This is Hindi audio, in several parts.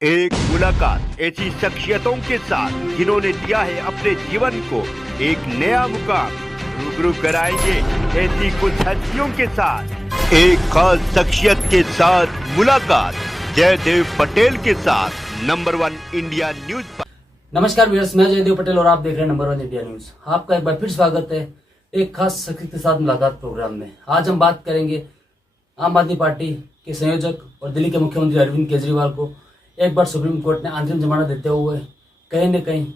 एक मुलाकात ऐसी शख्सियतों के साथ जिन्होंने दिया है अपने जीवन को एक नया मुकाम। रूबरू कराएंगे ऐसी कुछ हस्तियों के साथ एक खास शख्सियत के साथ मुलाकात। जयदेव पटेल के साथ नंबर 1 इंडिया न्यूज पर। नमस्कार व्यूअर्स, मैं जयदेव पटेल और आप देख रहे हैं नंबर 1 इंडिया न्यूज। आपका एक बार फिर स्वागत है एक खास शख्सियत के साथ मुलाकात प्रोग्राम में। आज हम बात करेंगे आम आदमी पार्टी के संयोजक और दिल्ली के मुख्यमंत्री अरविंद केजरीवाल को एक बार सुप्रीम कोर्ट ने अंतरिम जमानत देते हुए कहीं न कहीं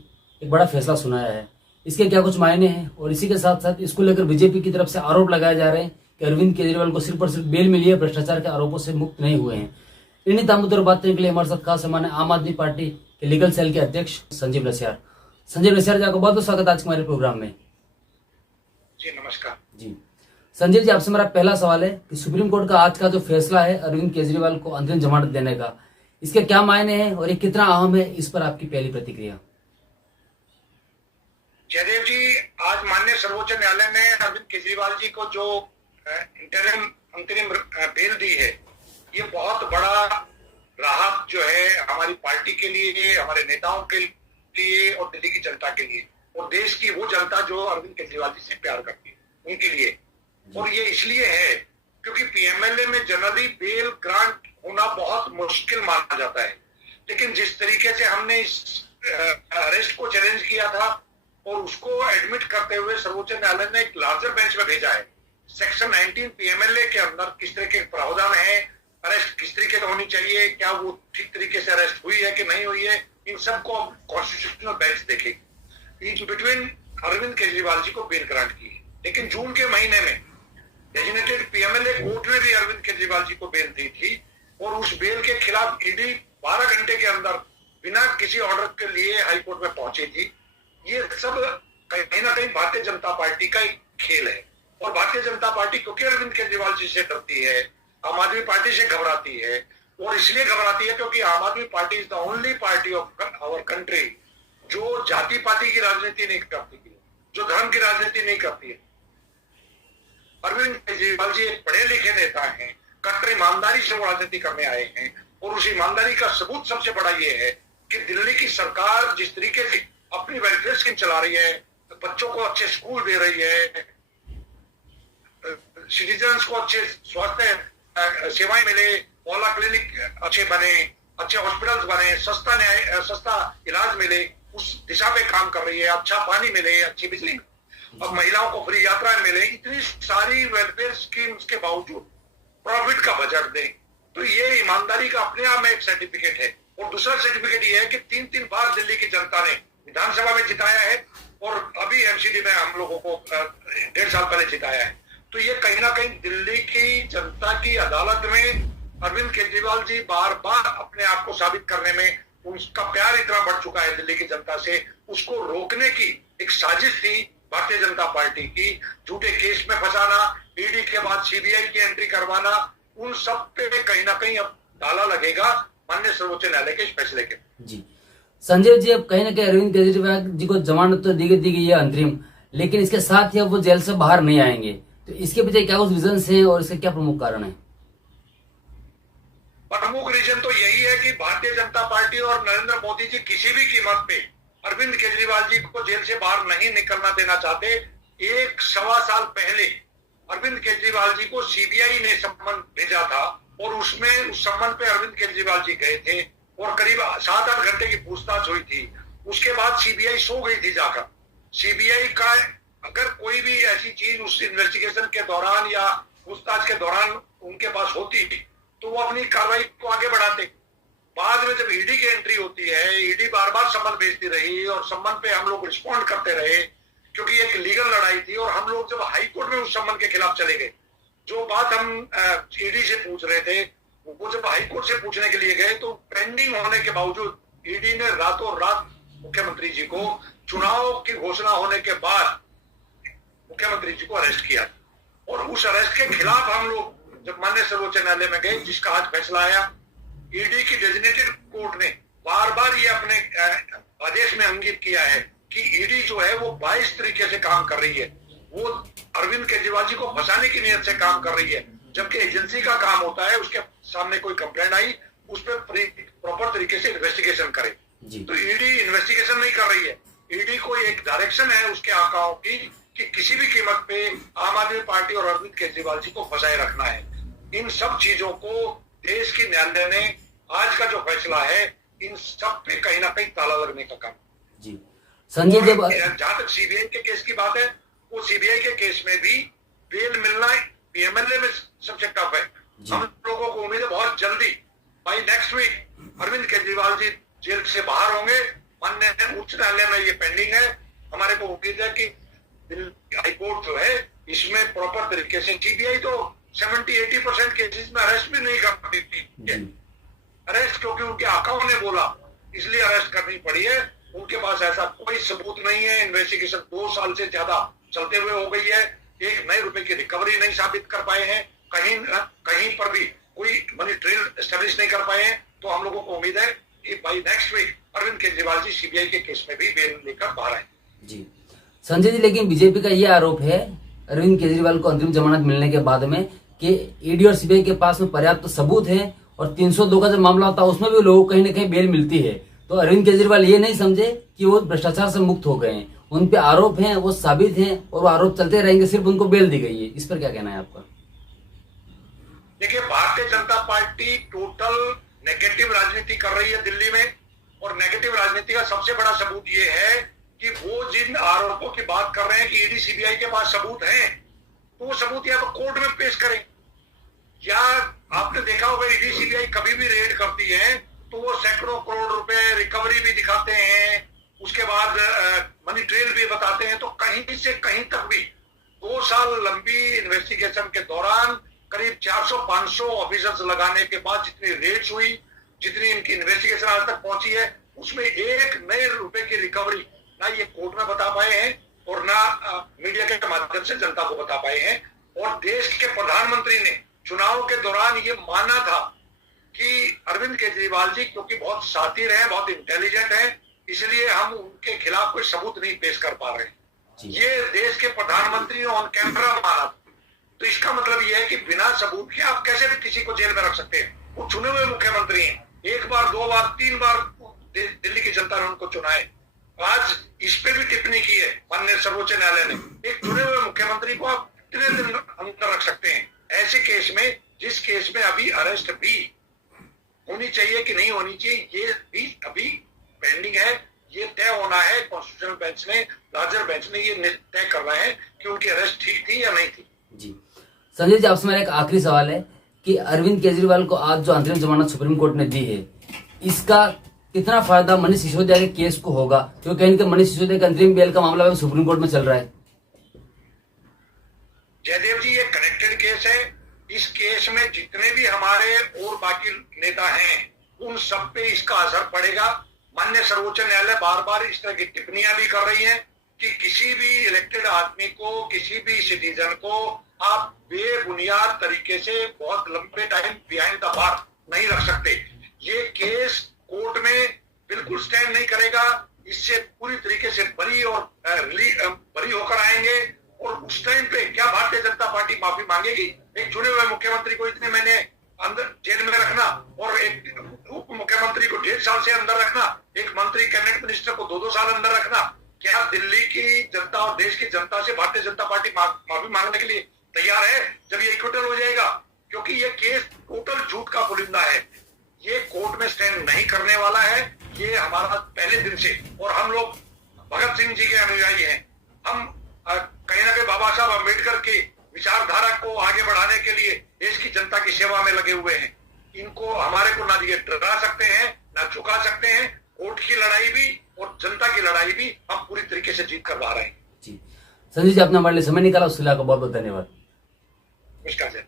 एक बड़ा फैसला सुनाया है। इसके क्या कुछ मायने हैं और इसी के साथ साथ इसको लेकर बीजेपी की तरफ से आरोप लगाए जा रहे हैं कि अरविंद केजरीवाल को सिर्फ और सिर्फ बेल मिली है, भ्रष्टाचार के आरोपों से मुक्त नहीं हुए हैं। इन्हीं तमाम मुद्दों पर बात करने के लिए हमारे साथ खास मेहमान है आम आदमी पार्टी के लीगल सेल के अध्यक्ष संजीव लसियार। संजीव लसियार जी, आपको बहुत बहुत स्वागत आज के हमारे प्रोग्राम में। जी नमस्कार जी संजय जी, आपसे मेरा पहला सवाल है कि सुप्रीम कोर्ट का आज का जो फैसला है अरविंद केजरीवाल को अंतरिम जमानत देने का, इसके क्या मायने हैं और ये कितना अहम है, इस पर आपकी पहली प्रतिक्रिया। जयदेव जी, आज माननीय सर्वोच्च न्यायालय ने अरविंद केजरीवाल जी को जो अंतरिम बेल दी है, ये बहुत बड़ा राहत जो है हमारी पार्टी के लिए, हमारे नेताओं के लिए और दिल्ली की जनता के लिए और देश की वो जनता जो अरविंद केजरीवाल जी से प्यार करती है उनके लिए। और ये इसलिए है क्योंकि पीएमएलए में जनरली बेल ग्रांट होना बहुत मुश्किल माना जाता है, लेकिन जिस तरीके से हमने इस अरेस्ट को चैलेंज किया था और उसको एडमिट करते हुए सर्वोच्च न्यायालय ने एक लार्जर बेंच में भेजा है। सेक्शन 19 पीएमएलए के अंदर किस तरह के प्रावधान है, अरेस्ट किस तरीके से होनी चाहिए, क्या वो ठीक तरीके से अरेस्ट हुई है कि नहीं हुई है, इन सबको कॉन्स्टिट्यूशनल बेंच देखेगी। इन बिटवीन अरविंद केजरीवाल जी को बेल ग्रांट की, लेकिन जून के महीने में डेजिग्नेटेड पीएमएलए कोर्ट ने भी अरविंद केजरीवाल जी को बेल दी थी और उस बेल के खिलाफ ईडी 12 घंटे के अंदर बिना किसी ऑर्डर के लिए हाईकोर्ट में पहुंची थी। ये सब कहीं ना कहीं भारतीय जनता पार्टी का एक खेल है और भारतीय जनता पार्टी क्योंकि अरविंद केजरीवाल जी से डरती है, आम आदमी पार्टी से घबराती है और इसलिए घबराती है क्योंकि Aam Aadmi party is the only party of our country जो जाति पाति की राजनीति नहीं करती, जो धर्म की राजनीति नहीं करती है। अरविंद केजरीवाल जी एक पढ़े लिखे नेता हैं, कट्टर ईमानदारी से वो राजनीति करने आए हैं और उस ईमानदारी का सबूत सबसे बड़ा ये है कि दिल्ली की सरकार जिस तरीके से अपनी वेलफेयर स्कीम चला रही है, बच्चों को अच्छे स्कूल दे रही है, सिटीजन्स को अच्छे स्वास्थ्य सेवाएं मिले, ओला क्लिनिक अच्छे बने, अच्छे हॉस्पिटल्स बने, सस्ता इलाज मिले, उस दिशा में काम कर रही है। अच्छा पानी मिले, अच्छी बिजली, अब महिलाओं को फ्री यात्रा मिले, इतनी सारी वेलफेयर स्कीम्स के बावजूद प्रॉफिट का बजट दें, तो ये ईमानदारी का अपने आप में एक सर्टिफिकेट है। और दूसरा सर्टिफिकेट ये है कि 3 बार दिल्ली की जनता ने विधानसभा में जिताया है और अभी एमसीडी में हम लोगों को 1.5 साल पहले जिताया है। तो ये कहीं ना कहीं दिल्ली की जनता की अदालत में अरविंद केजरीवाल जी बार बार अपने आप को साबित करने में उनका प्यार इतना बढ़ चुका है दिल्ली की जनता से, उसको रोकने की एक साजिश थी भारतीय जनता पार्टी की। झूठे केस में फंसाना, ईडी के बाद सीबीआई की एंट्री करवाना, उन सब पे कहीं ना कहीं अब ताला लगेगा माननीय सर्वोच्च न्यायालय के इस फैसले के। जी संजय जी, अब कहीं ना कहीं अरविंद केजरीवाल जी को जमानत तो दी गई है अंतरिम, लेकिन इसके साथ ही अब वो जेल से बाहर नहीं आएंगे, तो इसके पीछे क्या कुछ रीजन है और इसके क्या प्रमुख कारण है? प्रमुख रीजन तो यही है कि भारतीय जनता पार्टी और नरेंद्र मोदी जी किसी भी कीमत पे अरविंद केजरीवाल जी को जेल से बाहर नहीं निकलना देना चाहते। 1.25 साल पहले अरविंद केजरीवाल जी को सीबीआई ने सम्मन भेजा था और उसमें उस सम्मन पे अरविंद केजरीवाल जी गए थे और करीब 7-8 घंटे की पूछताछ हुई थी। उसके बाद सीबीआई सो गई थी जाकर। सीबीआई का अगर कोई भी ऐसी चीज उस इन्वेस्टिगेशन के दौरान या पूछताछ के दौरान उनके पास होती तो वो अपनी कार्रवाई को आगे बढ़ाते। बाद में जब ईडी की एंट्री होती है, ईडी बार बार सम्मन भेजती रही और सम्मन पे हम लोग रिस्पॉन्ड करते रहे क्योंकि एक लीगल लड़ाई थी। और हम लोग जब हाई कोर्ट में उस सम्मन के खिलाफ चले गए, जो बात हम ईडी से पूछ रहे थे वो जब हाई कोर्ट से पूछने के लिए गए तो पेंडिंग होने के बावजूद ईडी ने रातों रात मुख्यमंत्री जी को चुनाव की घोषणा होने के बाद मुख्यमंत्री जी को अरेस्ट किया और उस अरेस्ट के खिलाफ हम लोग जब माननीय सर्वोच्च न्यायालय में गए, जिसका आज फैसला आया, ईडी की डेजिग्नेटेड कोर्ट ने बार बार ये अपने आदेश में अंकित किया है कि ईडी जो है वो 22 तरीके से काम कर रही है, वो अरविंद केजरीवाल जी को फंसाने की नीयत से काम कर रही है, जबकि एजेंसी का काम होता है उसके सामने कोई कंप्लेंट आई उस पर प्रॉपर तरीके से इन्वेस्टिगेशन करे। तो ईडी इन्वेस्टिगेशन नहीं कर रही है। ईडी को एक डायरेक्शन है उसके आकाओं की कि किसी भी कीमत पे आम आदमी पार्टी और अरविंद केजरीवाल जी को फंसाए रखना है। इन सब चीजों को देश की न्यायालय ने आज का जो फैसला है, इन सब पे कहीं ना कहीं ताला लगने का काम। जी संजय, जहां तक सीबीआई के केस की बात है, वो सीबीआई के केस में भी बेल मिलना पीएमएलए में सबसे टफ है। हम लोगों को उम्मीद है बहुत जल्दी by next week Arvind Kejriwal ji jail से बाहर होंगे। माननीय उच्च न्यायालय में ये पेंडिंग है। हमारे को उम्मीद है कि दिल्ली हाईकोर्ट जो है इसमें प्रॉपर तरीके से, सीबीआई तो 70-80% केसेस में अरेस्ट भी नहीं करती थी। अरेस्ट क्योंकि उनके आकाओं ने बोला इसलिए अरेस्ट करनी पड़ी है। उनके पास ऐसा कोई सबूत नहीं है। इन्वेस्टिगेशन 2 साल से ज्यादा चलते हुए हो गई है। 1 नए रुपए की रिकवरी नहीं साबित कर पाए हैं। कहीं पर भी कोई मनी ट्रेल एस्टेब्लिश नहीं कर पाए हैं। तो हम लोगों को उम्मीद है कि by next week Arvind Kejriwal ji CBI के केस में भी बेल लेकर बाहर आए। जी संजय जी, लेकिन बीजेपी का ये आरोप है अरविंद केजरीवाल को अंतरिम जमानत मिलने के बाद में कि ईडी और सीबीआई के पास में पर्याप्त सबूत है और 302 का जब मामला होता है उसमें भी लोगों को कहीं ना कहीं बेल मिलती है। तो अरविंद केजरीवाल ये नहीं समझे कि वो भ्रष्टाचार से मुक्त हो गए हैं। उन पे आरोप हैं, वो साबित हैं और वो आरोप चलते रहेंगे, सिर्फ उनको बेल दी गई है। इस पर क्या कहना है आपका? देखिए, Bharatiya Janata party total negative राजनीति कर रही है दिल्ली में। और नेगेटिव राजनीति का सबसे बड़ा सबूत ये है कि वो जिन आरोपों की बात कर रहे हैं कि ईडी सीबीआई के पास सबूत हैं, तो वो सबूत या तो कोर्ट में पेश करें, या आपने देखा होगा ईडी सीबीआई कभी भी रेड करती है तो वो सैकड़ों करोड़ रुपए रिकवरी भी दिखाते हैं, उसके बाद मनी ट्रेल भी बताते हैं। तो कहीं से कहीं तक भी 2 साल लंबी इन्वेस्टिगेशन के दौरान करीब 400-500 ऑफिसर्स लगाने के बाद जितनी रेड्स हुई, जितनी इनकी इन्वेस्टिगेशन आज तक पहुंची है, उसमें 1 नए रुपए की रिकवरी ना ये कोर्ट में बता पाए हैं और ना मीडिया के माध्यम से जनता को बता पाए हैं। और देश के प्रधानमंत्री ने चुनाव के दौरान ये माना था कि अरविंद केजरीवाल जी क्योंकि बहुत शातिर हैं, बहुत इंटेलिजेंट हैं, इसलिए हम उनके खिलाफ कोई सबूत नहीं पेश कर पा रहे। ये देश के प्रधानमंत्री ने ऑन कैमरा माना। तो इसका मतलब ये है कि बिना सबूत के आप कैसे भी किसी को जेल में रख सकते हैं। वो चुने हुए मुख्यमंत्री हैं, 1 बार 2 बार 3 बार दिल्ली की जनता ने उनको चुना है। आज इस पे भी टिप्पणी की है माननीय सर्वोच्च न्यायालय ने, एक चुने हुए मुख्यमंत्री को आप कितने दिन अंदर रख सकते हैं। ऐसे केस में, जिस केस में अभी अरेस्ट भी होनी चाहिए कि नहीं होनी चाहिए, ये भी अभी पेंडिंग है। ये तय होना है, कॉन्स्टिट्यूशनल बेंच ने, लार्जर बेंच ने ये तय करना है कि उनकी अरेस्ट ठीक थी या नहीं थी। जी संजय जी, आपसे मेरा एक आखिरी सवाल है कि अरविंद केजरीवाल को आज जो अंतरिम जमानत सुप्रीम कोर्ट ने दी है, इसका कितना फायदा मनीष सिसोदिया के केस को होगा? क्योंकि इनके मनीष सिसोदिया का अंतरिम बेल का मामला सुप्रीम कोर्ट में चल रहा है। जयदेव जी, ये कनेक्टेड केस है। इस केस में जितने भी हमारे और बाकी नेता हैं, उन सब पे इसका असर पड़ेगा। माननीय सर्वोच्च न्यायालय बार बार इस तरह की टिप्पणियां भी कर रही है कि किसी भी इलेक्टेड आदमी को, किसी भी सिटीजन को आप बेबुनियाद तरीके से बहुत लंबे टाइम बिहाइंड द बार नहीं रख सकते। ये केस कोर्ट में बिल्कुल स्टैंड नहीं करेगा। इससे पूरी तरीके से बरी होकर आएंगे। और उस टाइम पे क्या भारतीय जनता पार्टी माफी मांगेगी? एक चुने हुए मुख्यमंत्री को इतने महीने अंदर जेल में रखना और एक उप मुख्यमंत्री को 1.5 साल से अंदर रखना, एक मंत्री कैबिनेट मिनिस्टर को 2-2 साल अंदर रखना, क्या दिल्ली की जनता और देश की जनता से भारतीय जनता पार्टी माफी मांगने के लिए तैयार है जब ये इक्विटल हो जाएगा? क्योंकि ये केस टोटल झूठ का पुलिंदा है। ये कोर्ट में स्टैंड नहीं करने वाला है। ये हमारा पहले दिन से, और हम लोग भगत सिंह जी के अनुयायी हैं। हम कहीं ना कहीं बाबा साहब अम्बेडकर की विचारधारा को आगे बढ़ाने के लिए देश की जनता की सेवा में लगे हुए हैं। इनको, हमारे को ना ये डरा सकते हैं ना झुका सकते हैं। कोर्ट की लड़ाई भी और जनता की लड़ाई भी हम पूरी तरीके से जीत कर ला रहे हैं। जी संजय जी, आपने हमारे लिए समय निकाला, उसके लिए आपका बहुत बहुत धन्यवाद। नमस्कार।